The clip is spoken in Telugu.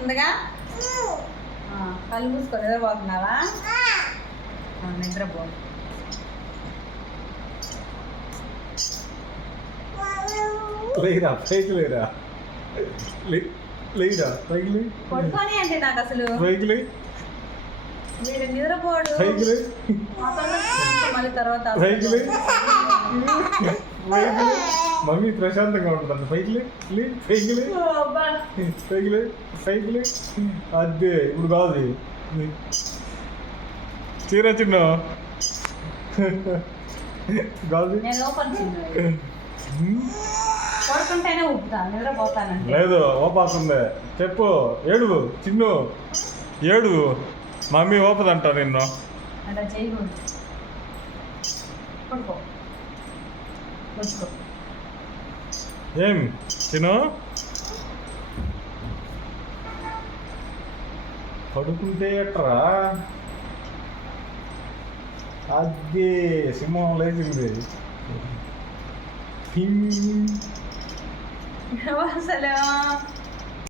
వస్తుందిగా. కళ్ళు మూసుకో, నిద్రపోతున్నావా? నిద్రపో. లేరా పైకి లేరా, లేరా పైకి లే. పడుకొని అంటే నాకు అసలు పైకి లే, వీడు నిద్రపోడు. పైకి లే, మళ్ళీ తర్వాత పైకి లే, పైకి లే. మమ్మీ ప్రశాంతంగా ఉంటుంది. పైకి లే, లే, పైకి లే, పైకి లే, పైకి లే. అదే ఇప్పుడు కాదు చీర చిన్న కాదు. నేను ఓపెన్ పడుకుంటేనే ఊపుతా, నిద్రపోతానంటే. లేదు ఓపాస్తుంది. చెప్పు, ఏడుగు చిన్ను, ఏడుగు. మమ్మీ ఓపదంట నిన్ను. అలా చేయకూడదు. పడుకో, పడుకో. ఏం చిన్ను పడుకుంటే ఎట్రా? అదే సింహం లేచింది. అసలు